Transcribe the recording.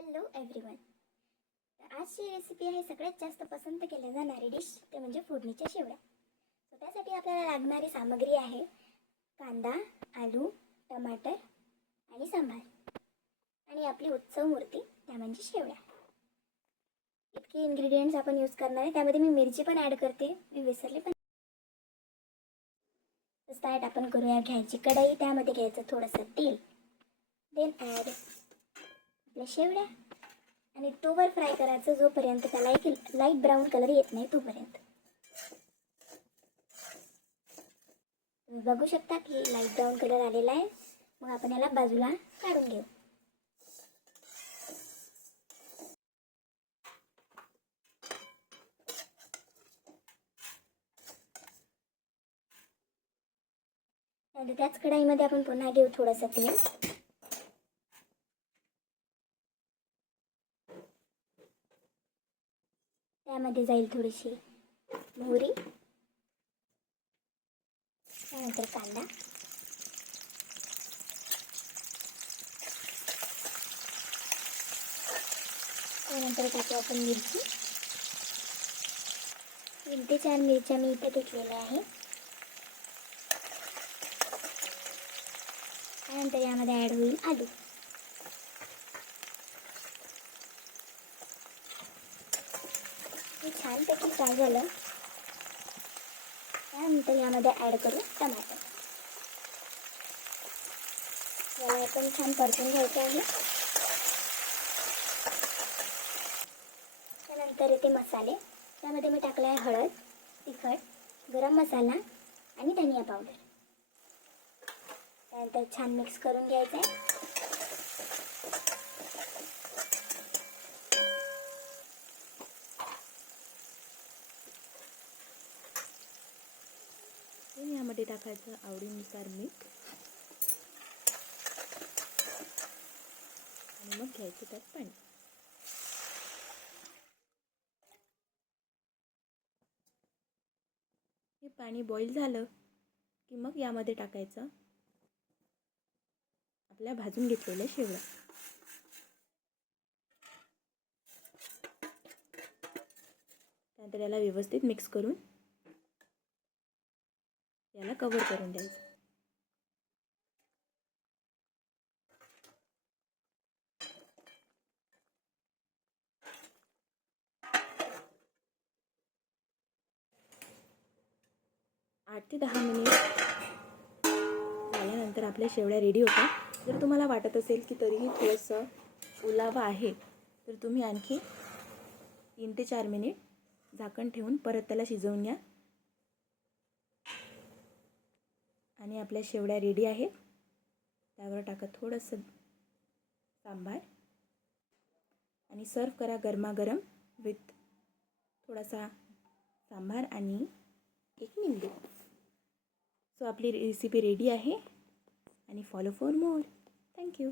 Hello everyone. आजची recipe आहे सगळ्यात जास्त पसंत केल्या जाणारी डिश, ते म्हणजे फोडणीच्या शेवड्या. सो त्यासाठी आपल्याला लागणारी सामग्री आहे कांदा, आलू, टमाटर आणि सांबार आणि आपली उत्सव मूर्ती, त्या म्हणजे शेवड्या. इतके इन्ग्रेडियंट्स आपण यूज करणार आहे. त्यामध्ये मी मिरची पण ॲड करते, मी विसरले पण. स्टार्ट आपण करूया. घ्यायची कढई, त्यामध्ये घ्यायचं थोडंसं तेल, देन ॲड आपल्या शेवड्या आणि तोवर फ्राय करायचं जोपर्यंत त्याला एक लाईट ब्राऊन कलर येत नाही तोपर्यंत. तुम्ही बघू शकता की लाईट ब्राऊन कलर आलेला आहे. मग आपण याला बाजूला काढून घेऊ. आणि त्याच कढईमध्ये आपण पुन्हा घेऊ थोडंसं तेल. त्यामध्ये जाईल थोडीशी मोहरी, त्यानंतर कांदा, त्यानंतर टाकू आपण मिरची. 3 ते 4 मिरच्या मी इथे घेतलेल्या आहे. त्यानंतर यामध्ये ॲड होईल आलू. हे छानपैकी फ्राय झालं. त्यानंतर यामध्ये ॲड करू टमाटर. याला आपण छान परतून घ्यायचं आहे. त्यानंतर येते मसाले. त्यामध्ये मी टाकला आहे हळद, तिखट, गरम मसाला आणि धनिया पावडर. त्यानंतर छान मिक्स करून घ्यायचं आहे. यामध्ये टाकायचं आवडीनुसार मीठ आणि मग घ्यायचं त्यात पाणी. हे पाणी बॉईल झालं की मग यामध्ये टाकायचं आपल्या भाजून घेतलेल्या शेवळ्या. त्यानंतर याला व्यवस्थित मिक्स करून याला कव्हर करून द्यायचं. आठ ते 10 मिनिट झाल्यानंतर आपल्या शेवळ्या रेडी होतात. जर तुम्हाला वाटत असेल की तरीही थोडंसं ओलावा आहे तर तुम्ही आणखी 3 ते 4 मिनिट झाकण ठेवून परत त्याला शिजवून घ्या. आणि आपल्या शेवड्या रेडी आहेत. त्यावर टाका थोडंसं सांबार आणि सर्व करा गरमागरम विथ थोडासा सांबार आणि एक निंबू. सो आपली रेसिपी रेडी आहे आणि फॉलो फॉर मोर. थँक्यू.